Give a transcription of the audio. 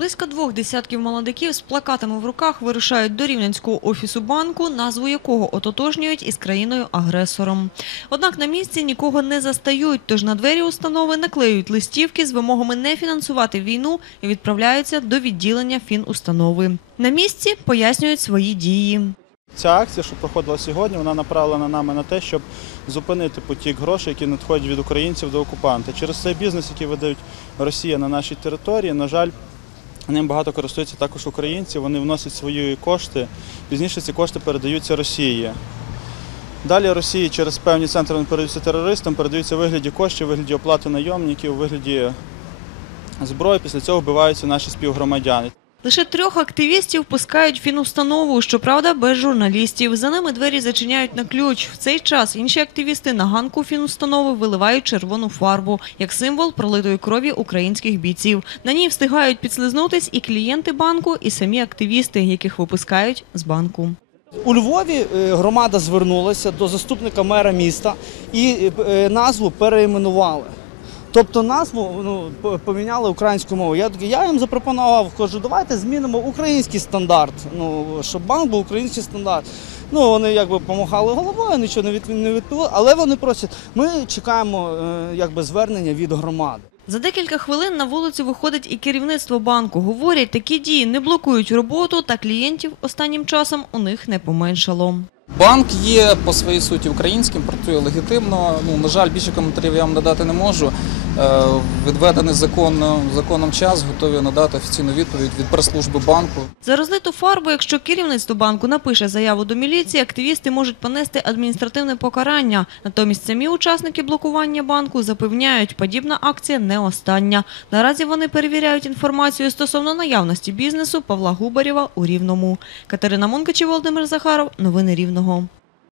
Близько двох десятків молодиків з плакатами в руках вирушають до рівненського офісу банку, назву якого ототожнюють із країною-агресором. Однак на місці нікого не застають, тож на двері установи наклеюють листівки з вимогами не фінансувати війну і відправляються до відділення фінустанови. На місці пояснюють свої дії. Ця акція, що проходила сьогодні, вона направлена нами на те, щоб зупинити потік грошей, які надходять від українців до окупанта. Через цей бізнес, який видають Росія на нашій території, на жаль, ним багато користуються також українці. Вони вносять свої кошти. Пізніше ці кошти передаються Росії. Далі Росії через певні центри вони передаються терористам, передаються в вигляді коштів, в вигляді оплати найомників, у вигляді зброї. Після цього вбиваються наші співгромадяни. Лише трьох активістів пускають фінустанову, щоправда, без журналістів. За ними двері зачиняють на ключ. В цей час інші активісти на ганку фінустанови виливають червону фарбу, як символ пролитої крові українських бійців. На ній встигають підслизнутись і клієнти банку, і самі активісти, яких випускають з банку. У Львові е, громада звернулася до заступника мера міста і е, назву переіменували. Тобто назву ну, поміняли українську мову. Я, я їм запропонував, кажу, давайте змінимо український стандарт, ну, щоб банк був український стандарт. Ну, вони якби помахали головою, нічого не від- не відповіли, але вони просять, ми чекаємо е, якби, звернення від громади. За декілька хвилин на вулицю виходить і керівництво банку. Говорять, такі дії не блокують роботу, та клієнтів останнім часом у них не поменшало. Банк є по своїй суті українським, працює легітимно. Ну на жаль, більше коментарів я вам надати не можу. Е, Відведений законно, законом час, готові надати офіційну відповідь від прес-служби банку. За розлиту фарбу, якщо керівництво банку напише заяву до міліції, активісти можуть понести адміністративне покарання. Натомість самі учасники блокування банку запевняють, подібна акція не остання. Наразі вони перевіряють інформацію стосовно наявності бізнесу Павла Губарєва у Рівному. Катерина Мункачі, Володимир Захаров. Новини Рівного. home.